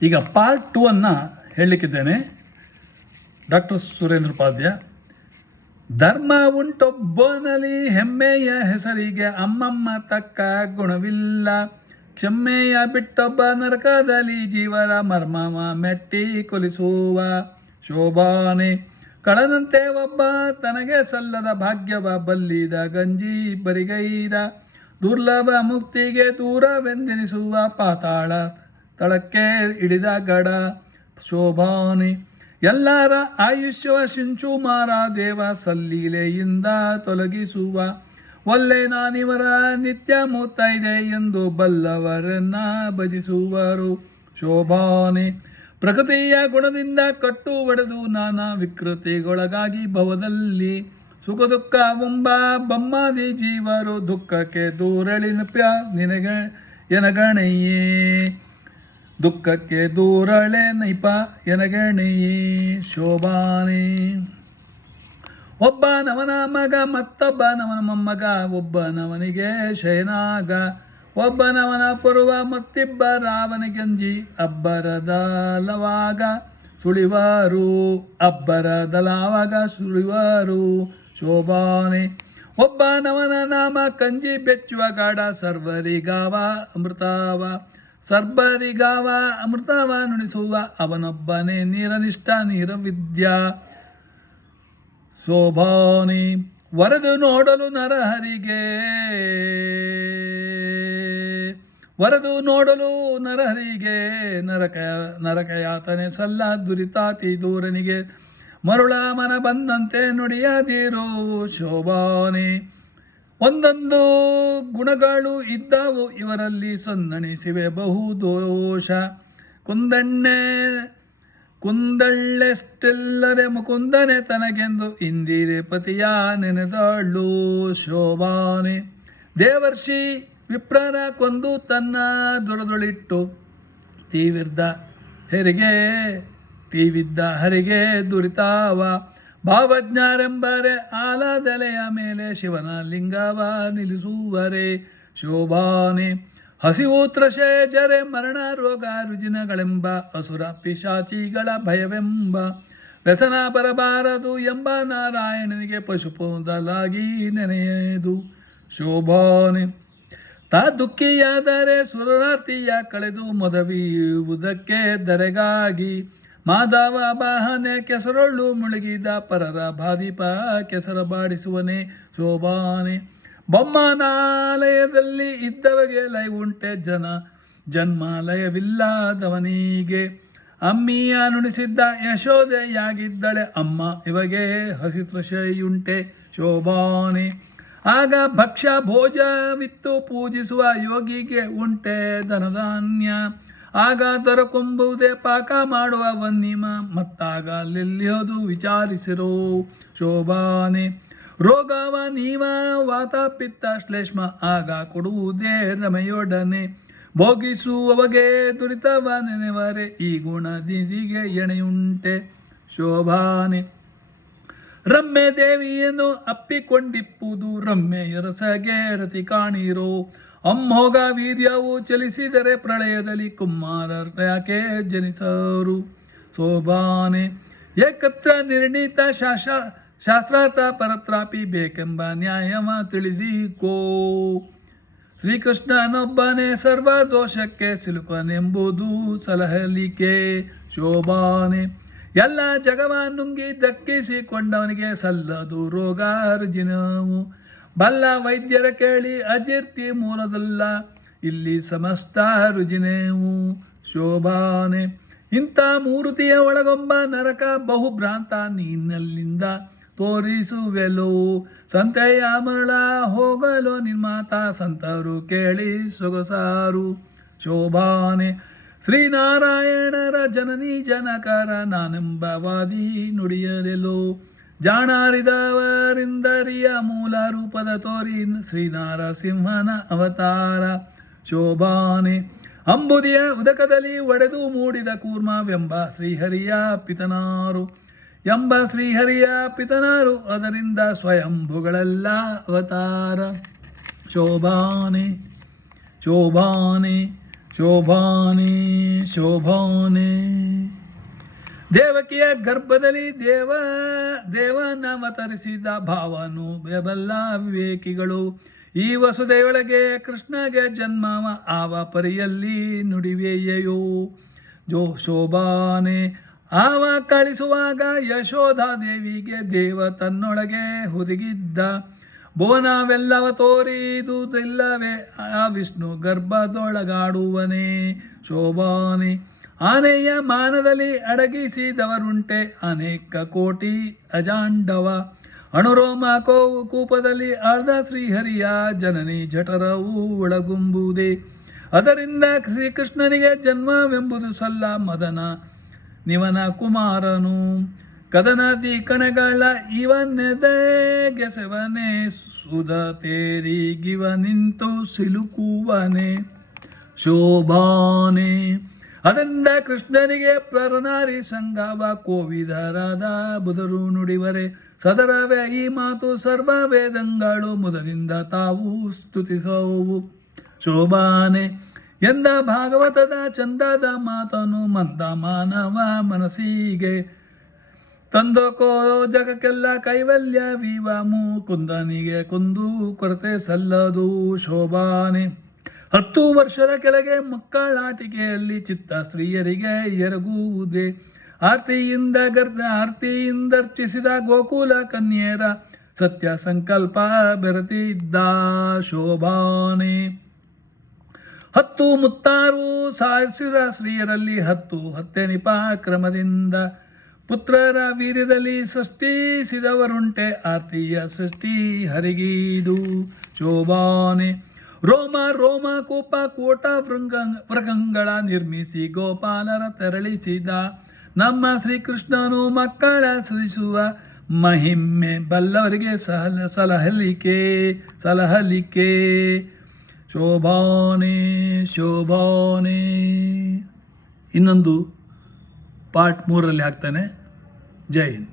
ಈಗ ಪಾರ್ಟ್ 2 ಅನ್ನು ಹೇಳಲಿಕ್ಕಿದ್ದೇನೆ. ಡಾಕ್ಟರ್ ಸುರೇಂದ್ರ ಉಪಾಧ್ಯ. ಧರ್ಮ ಉಂಟೊಬ್ಬನಲ್ಲಿ ಹೆಮ್ಮೆಯ ಹೆಸರಿಗೆ ಅಮ್ಮಮ್ಮ ತಕ್ಕ ಗುಣವಿಲ್ಲ. ಕ್ಷಮೆಯ ಬಿಟ್ಟೊಬ್ಬ ನರಕದಲ್ಲಿ ಜೀವರ ಮರ್ಮವ ಮೆಟ್ಟಿ ಕೊಲಿಸುವ ಶೋಭಾನೆ. ಕಳನಂತೆ ಒಬ್ಬ ತನಗೆ ಸಲ್ಲದ ಭಾಗ್ಯವ ಬಲ್ಲಿದ ಗಂಜಿ ಬರಿಗೈದ. ದುರ್ಲಭ ಮುಕ್ತಿಗೆ ದೂರವೆಂದೆನಿಸುವ ಪಾತಾಳ ತಳಕ್ಕೆ ಹಿಡಿದ ಗಡ ಶೋಭಾನೆ. ಎಲ್ಲರ ಆಯುಷ್ಯವ ಶಿಂಚು ಮಾರ ದೇವ ಸಲ್ಲೀಲೆಯಿಂದ ತೊಲಗಿಸುವ. ಒಲ್ಲೆ ನಾನಿವರ ನಿತ್ಯ ಮುತ್ತೈದೆ ಎಂದು ಬಲ್ಲವರನ್ನ ಭಜಿಸುವರು ಶೋಭಾನೆ. ಪ್ರಕೃತಿಯ ಗುಣದಿಂದ ಕಟ್ಟು ಒಡೆದು ನಾನಾ ವಿಕೃತಿಗೊಳಗಾಗಿ ಭವದಲ್ಲಿ ಸುಖ ದುಃಖ ಮುಂಬ ಬಮ್ಮಾದಿ ಜೀವರು ದುಃಖಕ್ಕೆ ದೂರಳಿನಪ್ಯ ನಿನಗೆ ಎನಗಣೆಯೇ. ದುಃಖಕ್ಕೆ ದೂರಳೆ ನೈಪ ಎನಗಣೆಯೇ ಶೋಭಾನೆ. ಒಬ್ಬನವನ ಮಗ ಮತ್ತೊಬ್ಬನವನ ಮೊಮ್ಮಗ, ಒಬ್ಬನವನಿಗೆ ಶಯನಾಗ. ಒಬ್ಬನವನ ಪುರುವ ಮತ್ತಿಬ್ಬರವನಿಗಂಜಿ ಅಬ್ಬರದಲವಾಗ ಸುಳಿವಾರು. ಅಬ್ಬರದಲವಾಗ ಸುಳಿವಾರು ಶೋಭಾನೆ. ಒಬ್ಬನವನ ನಾಮ ಕಂಜಿ ಬೆಚ್ಚುವ ಗಾಢ. ಸರ್ವರಿಗಾವ ಅಮೃತವ ಸರ್ಬರಿಗಾವ ಅಮೃತವ ನುಡಿಸುವ. ಅವನೊಬ್ಬನೇ ನೀರನಿಷ್ಠ ನೀರವಿದ್ಯಾ ಶೋಭಾನೆ. ವರದು ನೋಡಲು ನರಹರಿಗೆ ವರದು ನೋಡಲು ನರಹರಿಗೆ ನರಕ ಯಾತನೆ ಸಲ್ಲ ದುರಿತಾತಿ ದೂರನಿಗೆ. ಮರುಳ ಮನ ಬಂದಂತೆ ನುಡಿಯದಿರೋ ಶೋಭಾನೆ. ಒಂದೊಂದು ಗುಣಗಳು ಇದ್ದವು ಇವರಲ್ಲಿ ಸನ್ನಣಿಸಿವೆ ಬಹುದೋಷ. ಕುಂದಳ್ಳೆಷ್ಟೆಲ್ಲದೆ ಮುಕುಂದನೆ ತನಗೆಂದು ಇಂದಿರೆ ಪತಿಯ ನೆನೆದಳು ಶೋಭಾನೆ. ದೇವರ್ಷಿ ವಿಪ್ರರ ಕೊಂದು ತನ್ನ ದುರದೊಳಿಟ್ಟು ತೀವಿದ್ದ ಹರಿಗೆ ದುರಿತಾವ. ಭಾವಜ್ಞರೆಂಬರೆ ಆಲದೆಲೆಯ ಮೇಲೆ ಶಿವನ ಲಿಂಗವ ನಿಲ್ಲಿಸುವರೆ ಶೋಭಾನೆ. ಹಸಿವು ತ್ರಷೆ ಜರೆ ಮರಣ ರೋಗ ರುಜಿನಗಳೆಂಬ ಅಸುರ ಪಿಶಾಚಿಗಳ ಭಯವೆಂಬ ವ್ಯಸನ ಬರಬಾರದು ಎಂಬ ನಾರಾಯಣನಿಗೆ ಪಶುಪೋದಲಾಗಿ ನೆನೆಯದು ಶೋಭಾನೆ. ತಾ ದುಃಖಿಯಾದರೆ ಸುರಾರ್ತಿಯ ಕಳೆದು ಮೊದವಿಯುವುದಕ್ಕೆ ದರೆಗಾಗಿ. ಮಾಧವ ವಾಹನೆ ಕೆಸರೊಳ್ಳು ಮುಳುಗಿದ ಪರರ ಬಾಧಿಪ ಕೆಸರ ಬಾಡಿಸುವನೇ ಶೋಭಾನೆ. ಬೊಮ್ಮನಾಲಯದಲ್ಲಿ ಇದ್ದವಗೆ ಲಯ ಉಂಟೆ ಜನ್ಮಾಲಯವಿಲ್ಲದವನಿಗೆ. ಅಮ್ಮಿಯ ನುಡಿಸಿದ್ದ ಯಶೋದೆಯಾಗಿದ್ದಳೆ ಅಮ್ಮ ಇವಗೆ ಹಸಿತೃಷೆಯುಂಟೆ ಶೋಭಾನೆ. ಆಗ ಭಕ್ಷ್ಯ ಭೋಜವಿತ್ತು ಪೂಜಿಸುವ ಯೋಗಿಗೆ ಉಂಟೆ ಧನಧಾನ್ಯ. ಆಗ ದೊರಕೊಂಬುದೇ ಪಾಕ ಮಾಡುವ ವನ್ನಿಮ ಮತ್ತಾಗ ಲೆಲ್ಲಿಯೋದು ವಿಚಾರಿಸಿರೋ ಶೋಭಾನೆ. ರೋಗವ ನೀವ ವಾತ ಪಿತ್ತ ಶ್ಲೇಷ್ಮ ಆಗ ಕೊಡುವುದೇ ರಮೆಯೊಡನೆ. ಭೋಗಿಸುವವಗೆ ದುರಿತವ ನೆನೆವರೆ ಈ ಗುಣದಿಗೆ ಎಣೆಯುಂಟೆ ಶೋಭಾನೆ. ರಮ್ಮೆ ದೇವಿಯನ್ನು ಅಪ್ಪಿಕೊಂಡಿಪ್ಪುದು ರಮ್ಮೆಯ ರಸಗೆ ರತಿ ಕಾಣಿರೋ. ಅಮ್ಮೋಗ ವೀರ್ಯವು ಚಲಿಸಿದರೆ ಪ್ರಳಯದಲ್ಲಿ ಕುಮಾರರ ಯಾಕೆ ಜನಿಸರು ಶೋಭಾನೆ. ಏಕತ್ರ ನಿರ್ಣೀತ ಶಾಸ್ತ್ರಾರ್ಥ ಪರತ್ರಾಪಿ ಬೇಕೆಂಬ ನ್ಯಾಯವ ತಿಳಿದಿಕೋ. ಶ್ರೀಕೃಷ್ಣನೊಬ್ಬನೇ ಸರ್ವ ದೋಷಕ್ಕೆ ಸಿಲುಕನೆಂಬುದು ಸಲಹಲಿಕೆ ಶೋಭಾನೆ. ಎಲ್ಲ ಜಗವ ನುಂಗಿ ದಕ್ಕಿಸಿಕೊಂಡವನಿಗೆ ಸಲ್ಲದು ರೋಗ ರುಜಿನವು. ಬಲ್ಲ ವೈದ್ಯರ ಕೇಳಿ ಅಜಿರ್ತಿ ಮೂಲದಲ್ಲ ಇಲ್ಲಿ ಸಮಸ್ತ ರುಜಿನೇವು ಶೋಭಾನೆ. ಇಂಥ ಮೂರುತಿಯ ಒಳಗೊಬ್ಬ ನರಕ ಬಹುಭ್ರಾಂತ ನೀನಲ್ಲಿಂದ ತೋರಿಸುವೆಲೋ. ಸಂತೆಯ ಮರಳ ಹೋಗಲು ನಿರ್ಮಾತ ಸಂತರು ಕೇಳಿ ಸೊಗಸಾರು ಶೋಭಾನೆ. ಶ್ರೀನಾರಾಯಣರ ಜನನಿ ಜನಕರ ನಾನೆಂಬ ವಾದಿ ನುಡಿಯಲೆಲೋ. ಜಾಣಾರಿದವರಿಂದರಿಯ ಮೂಲ ರೂಪದ ತೋರಿ ಶ್ರೀನಾರಸಿಂಹನ ಅವತಾರ ಶೋಭಾನೆ. ಅಂಬುದಿಯ ಉದಕದಲ್ಲಿ ಒಡೆದು ಮೂಡಿದ ಕೂರ್ಮವೆಂಬ ಶ್ರೀಹರಿಯ ಪಿತನಾರು ಅದರಿಂದ ಸ್ವಯಂಭುಗಳೆಲ್ಲ ಅವತಾರ ಶೋಭಾನೆ ಶೋಭಾನೆ ಶೋಭಾನೆ ಶೋಭಾನೆ. ದೇವಕಿಯ ಗರ್ಭದಲ್ಲಿ ದೇವನವತರಿಸಿದ ಭಾವನು ಬೆಬಲ್ಲ ವಿವೇಕಿಗಳು. ಈ ವಸುದೆಯೊಳಗೆ ಕೃಷ್ಣಗೆ ಜನ್ಮವ ಆವ ಪರಿಯಲ್ಲಿ ನುಡಿವೆಯೋ. ಶೋಭಾನೆ. ಆವ ಕಳಿಸುವಾಗ ಯಶೋಧಾದೇವಿಗೆ ದೇವ ತನ್ನೊಳಗೆ ಹುದುಗಿದ್ದ ಭುವನವೆಲ್ಲವ ತೋರಿದುದಿಲ್ಲವೇ ಆ ವಿಷ್ಣು ಗರ್ಭದೊಳಗಾಡುವನೇ. ಶೋಭಾನೆ. ಆನೆಯ ಮಾನದಲ್ಲಿ ಅಡಗಿಸಿದವರುಂಟೆ ಅನೇಕ ಕೋಟಿ ಅಜಾಂಡವ. ಅಣುರೋಮ ಕೂಪದಲ್ಲಿ ಆಳ್ದ ಶ್ರೀಹರಿಯ ಜನನಿ ಜಠರವು ಒಳಗುಂಬುವುದೇ. ಅದರಿಂದ ಶ್ರೀಕೃಷ್ಣನಿಗೆ ಜನ್ಮವೆಂಬುದು ಸಲ್ಲ ಮದನ ನಿವನ ಕುಮಾರನು. ಕದನದಿ ಕಣಗಳ ಇವನೆದೆಗೆಸವನೆ ಸುಧ ತೇರಿಗಿವ ನಿಂತು ಸಿಲುಕುವನೆ. ಶೋಭಾನೆ. ಅದರಿಂದ ಕೃಷ್ಣನಿಗೆ ಪ್ರನಾರಿ ಸಂಗವ ಕೋವಿದರಾದ ಬುಧರು ನುಡಿವರೆ. ಸದರವೇ ಈ ಮಾತು ಸರ್ವ ವೇದಂಗಳು ಮುದದಿಂದ ತಾವು ಸ್ತುತಿಸುವು. ಶೋಭಾನೆ. ಎಂದ ಭಾಗವತದ ಚಂದದ ಮಾತನು ಮಂದ ಮಾನವ ಮನಸ್ಸಿಗೆ ತಂದಕೋ ಜಗಕ್ಕೆಲ್ಲ ಕೈವಲ್ಯವಿವ ಕುಂದನಿಗೆ ಕುಂದು ಕೊರತೆ ಸಲ್ಲದು. ಶೋಭಾನೆ. 10 ವರ್ಷದ ಕೆಳಗೆ ಮಕ್ಕಳಾಟಿಕೆಯಲ್ಲಿ ಚಿತ್ತ ಸ್ತ್ರೀಯರಿಗೆ ಎರಗುವುದೇ. ಆರ್ತಿಯಿಂದರ್ಚಿಸಿದ ಗೋಕುಲ ಕನ್ಯೆಯರ ಸತ್ಯ ಸಂಕಲ್ಪ ಬೆರೆತಿದ್ದ. ಶೋಭಾನೆ. 10 ಮುತ್ತಾರು ಸಾಧಿಸಿದ ಸ್ತ್ರೀಯರಲ್ಲಿ 10 ಹತ್ತೆನಿಪ ಕ್ರಮದಿಂದ ಪುತ್ರರ ವೀರ್ಯದಲ್ಲಿ ಸೃಷ್ಟಿಸಿದವರುಂಟೆ ಆರ್ತಿಯ ಸೃಷ್ಟಿ ಹರಿಗಿದು. ಶೋಭಾನೆ. ರೋಮ ಕೂಪ ಕೋಟ ಮೃಗಂಗಳ ನಿರ್ಮಿಸಿ ಗೋಪಾಲರ ತೆರಳಿಸಿದ ನಮ್ಮ ಶ್ರೀಕೃಷ್ಣನು ಮಕ್ಕಳ ಸೃಜಿಸುವ ಮಹಿಮೆ ಬಲ್ಲವರಿಗೆ ಸಲಹಲಿಕೆ. ಶೋಭಾನೆ ಶೋಭಾನೆ. ಇನ್ನೊಂದು ಪಾರ್ಟ್ 3ರಲ್ಲಿ ಆಗ್ತಾನೆ. ಜೈ ಹಿಂದ್.